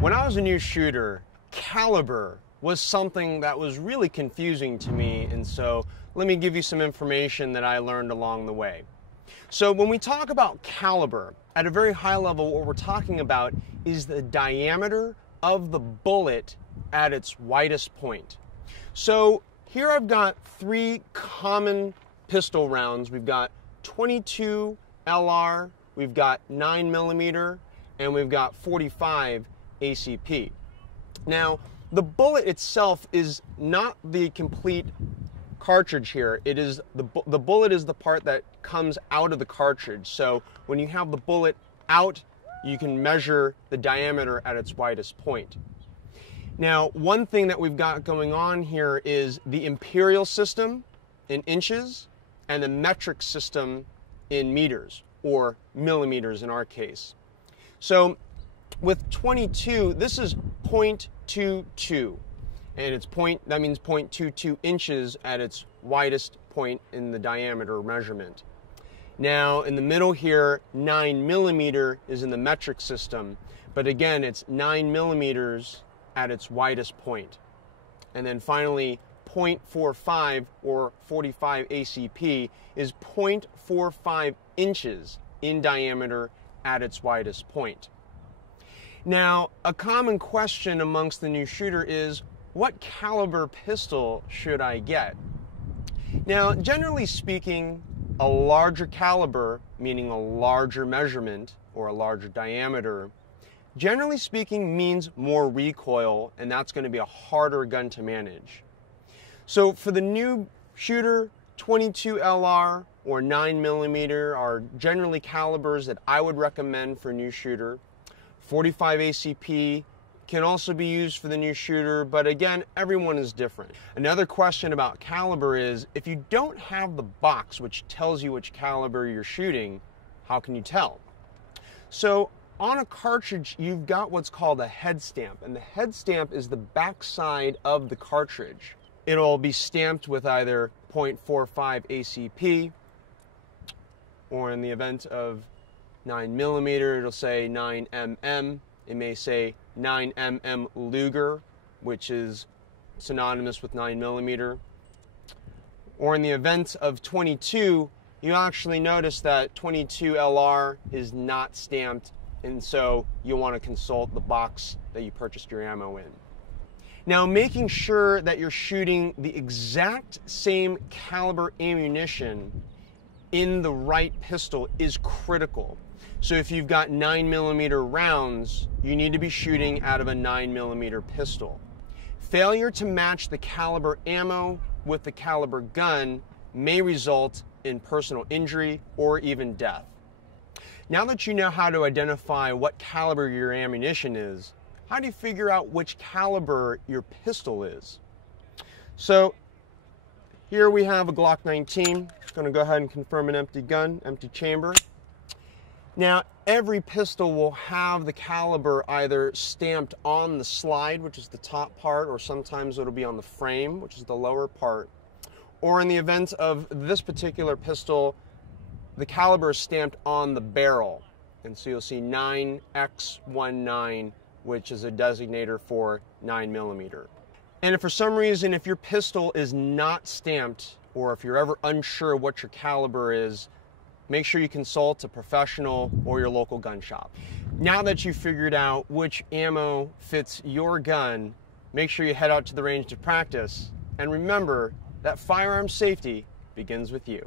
When I was a new shooter, caliber was something that was really confusing to me, and so let me give you some information that I learned along the way. So when we talk about caliber, at a very high level, what we're talking about is the diameter of the bullet at its widest point. So here I've got three common pistol rounds. We've got 22 LR, we've got 9mm, and we've got 45 ACP. Now, the bullet itself is not the complete cartridge here. It is the bullet is the part that comes out of the cartridge. So when you have the bullet out, you can measure the diameter at its widest point. Now, one thing that we've got going on here is the imperial system in inches and the metric system in meters, or millimeters in our case. So with 22, this is 0.22, and that means 0.22 inches at its widest point in the diameter measurement. Now in the middle here, 9mm is in the metric system, but again it's 9mm at its widest point. And then finally 0.45 or 45 ACP is 0.45 inches in diameter at its widest point. Now, a common question amongst the new shooter is, what caliber pistol should I get? Now, generally speaking, a larger caliber, meaning a larger measurement or a larger diameter, generally speaking means more recoil, and that's going to be a harder gun to manage. So for the new shooter, 22 LR or 9mm are generally calibers that I would recommend for a new shooter. 45 ACP can also be used for the new shooter, but again, everyone is different. Another question about caliber is, if you don't have the box which tells you which caliber you're shooting, how can you tell? So on a cartridge, you've got what's called a head stamp, and the head stamp is the back side of the cartridge. It'll be stamped with either 0.45 ACP, or in the event of 9mm, it'll say 9mm. It may say 9mm Luger, which is synonymous with 9mm. Or in the event of 22, you actually notice that 22 LR is not stamped, and so you'll want to consult the box that you purchased your ammo in. Now, making sure that you're shooting the exact same caliber ammunition in the right pistol is critical. So if you've got 9mm rounds, you need to be shooting out of a 9mm pistol. Failure to match the caliber ammo with the caliber gun may result in personal injury or even death. Now that you know how to identify what caliber your ammunition is, how do you figure out which caliber your pistol is? So here we have a Glock 19. I'm going to go ahead and confirm an empty gun, empty chamber. Now, every pistol will have the caliber either stamped on the slide, which is the top part, or sometimes it'll be on the frame, which is the lower part. Or in the event of this particular pistol, the caliber is stamped on the barrel. And so you'll see 9X19, which is a designator for 9mm. And if for some reason, if your pistol is not stamped, or if you're ever unsure what your caliber is, make sure you consult a professional or your local gun shop. Now that you've figured out which ammo fits your gun, make sure you head out to the range to practice. And remember that firearm safety begins with you.